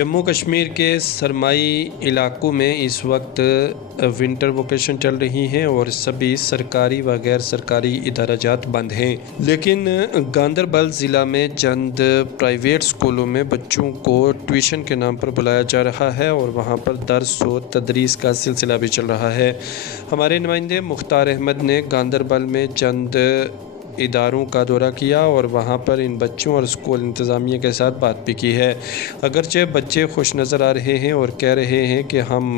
जम्मू कश्मीर के सरमाई इलाकों में इस वक्त विंटर वोकेशन चल रही हैं और सभी सरकारी व गैर सरकारी इदाराजात बंद हैं, लेकिन गांदरबल ज़िला में चंद प्राइवेट स्कूलों में बच्चों को ट्यूशन के नाम पर बुलाया जा रहा है और वहां पर दर्स व तदरीस का सिलसिला भी चल रहा है। हमारे नुमाइंदे मुख्तार अहमद ने गांदरबल में चंद इदारों का दौरा किया और वहाँ पर इन बच्चों और स्कूल इंतज़ामिया के साथ बात भी की है। अगरचे बच्चे खुश नज़र आ रहे हैं और कह रहे हैं कि हम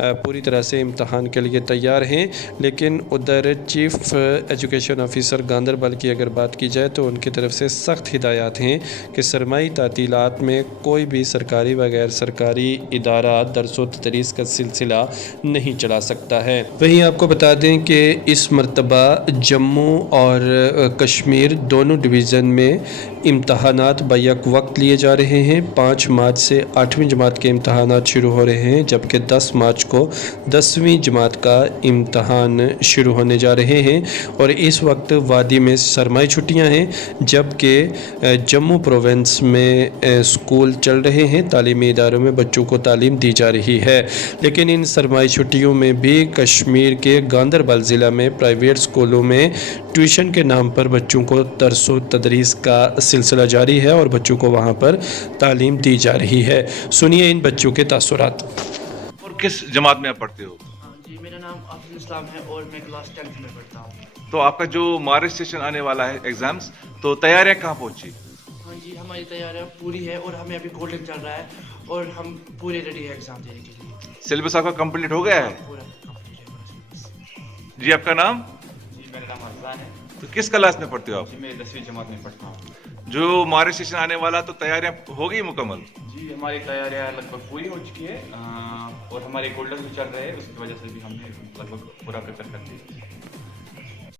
पूरी तरह से इम्तहान के लिए तैयार हैं, लेकिन उधर चीफ़ एजुकेशन ऑफिसर गांदरबल की अगर बात की जाए तो उनकी तरफ से सख्त हिदायत हैं कि सरमाई तातीलात में कोई भी सरकारी व गैर सरकारी इदारा दर्स व तदरीस का सिलसिला नहीं चला सकता है। वहीं आपको बता दें कि इस मरतबा जम्मू और कश्मीर दोनों डिवीज़न में इम्तहानात बैक वक्त लिए जा रहे हैं। 5 मार्च से 8वीं जमात के इम्तहानात शुरू हो रहे हैं, जबकि 10 मार्च को 10वीं जमात का इम्तहान शुरू होने जा रहे हैं और इस वक्त वादी में सरमाई छुट्टियां हैं, जबकि जम्मू प्रोविंस में स्कूल चल रहे हैं। तालीमी इदारों में बच्चों को तालीम दी जा रही है, लेकिन इन सरमाई छुट्टियों में भी कश्मीर के गांदरबल ज़िला में प्राइवेट स्कूलों में ट्यूशन के नाम पर बच्चों को दर्स व तदरीस का सिलसिला जारी है और बच्चों को वहाँ पर तालीम दी जा रही है। सुनिए इन बच्चों के तासुरात। और किस जमात में आप पढ़ते हो? जी, मेरा नाम आफिल इस्लाम है और मैं क्लास 10th में पढ़ता हूँ। तो आपका जो मार्च सेशन आने वाला है एग्जाम्स, तो तैयारियां कहाँ पहुंची? हाँ जी, हमारी तैयारियाँ पूरी है और हमें अभी गोल्डन चल रहा है और हम पूरे रेडी है एग्ज़ाम देने के लिए। सिलेबस आपका कंप्लीट हो गया है? पूरा कंप्लीट है हमारा सिलेबस। जी, आपका नाम? जी, मेरा नाम अफजान है। तो किस क्लास में पढ़ते हो आप? जी, मैं 10वीं जमात में पढ़ता हूँ। जो मार्च सेशन आने वाला, तो तैयारियां हो गई मुकम्मल? जी, हमारी तैयारियाँ लगभग पूरी हो चुकी है और हमारे गोल्डन भी चल रहे हैं, उसकी वजह से भी हमने लगभग पूरा प्रिपेयर कर दिया।